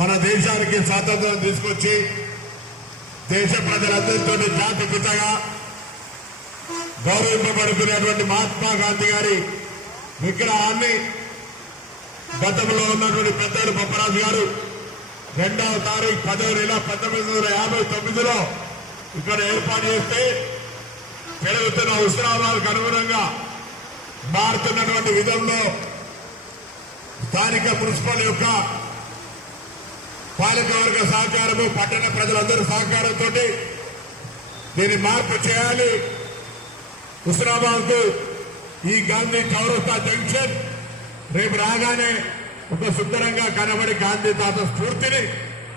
మన దేశానికి స్వాతంత్రం తీసుకొచ్చి దేశ ప్రజలందరితో జాతి పితగా గౌరవింపబడుతున్నటువంటి మహాత్మా గాంధీ గారి విగ్రహాన్ని గతంలో ఉన్నటువంటి పెద్దలు బొప్పరాజు గారు 2వ తారీఖు 10వ నెల 1959లో ఇక్కడ ఏర్పాటు చేస్తే పెరుగుతున్న ఉష్ణోగ్రతలకు అనుగుణంగా మారుతున్నటువంటి విధంలో స్థానిక మున్సిపల్ యొక్క పాలకవర్గ సహకారము పట్టణ ప్రజలందరూ సహకారంతో దీన్ని మార్పు చేయాలి. హుస్నాబాద్ ఈ గాంధీ చౌరస్తా జంక్షన్ రేపు రాగానే ఒక సుందరంగా కనబడి గాంధీ తాత స్ఫూర్తిని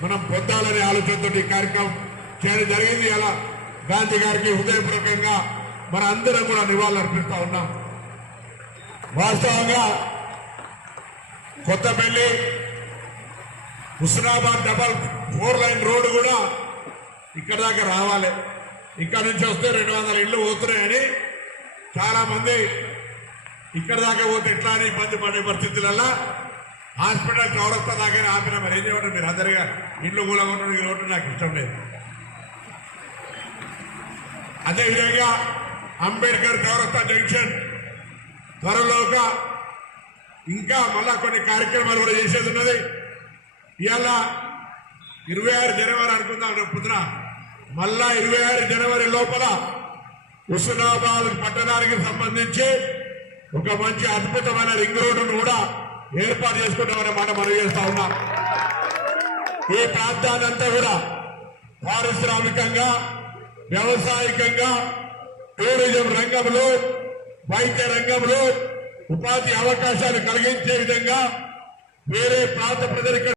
మనం పొందాలనే ఆలోచనతో ఈ కార్యక్రమం చేయడం జరిగింది. అలా గాంధీ గారికి హృదయపూర్వకంగా మన అందరం కూడా నివాళులు అర్పిస్తా ఉన్నాం. వాస్తవంగా కొత్తపల్లి హుస్నాబాద్ 4 లైన్ రోడ్డు కూడా ఇక్కడ దాకా రావాలి. ఇక్కడ నుంచి వస్తే 200 ఇళ్లు పోతున్నాయని చాలా మంది ఇక్కడ దాకా పోతే ఎట్లా అని ఇబ్బంది పడే పరిస్థితులలో హాస్పిటల్ చౌరస్తా దాకా ఆపిన. మరి ఏం చేయమంటారు మీరు అందరిగా ఇల్లు కూలగొట్టడం ఈ రోడ్డు నాకు ఇష్టం లేదు. అదేవిధంగా అంబేద్కర్ చౌరస్తా జంక్షన్ త్వరలోగా ఇంకా మళ్ళా కొన్ని కార్యక్రమాలు కూడా చేసేది ఉన్నది. ఇవాళ 26 జనవరి అనుకుందాం పొద్దున, మళ్ళా 26 జనవరి లోపల హుస్నాబాద్ పట్టణానికి సంబంధించి ఒక మంచి అద్భుతమైన రింగ్ రోడ్డును కూడా ఏర్పాటు చేసుకుంటామనే మాట మనం చేస్తా ఉన్నాం. ఈ ప్రాంతాన్నంతా కూడా పారిశ్రామికంగా, వ్యవసాయకంగా, టూరిజం రంగంలో, వైద్య రంగంలో ఉపాధి అవకాశాలు కలిగించే విధంగా వేరే ప్రాంత ప్రజలకు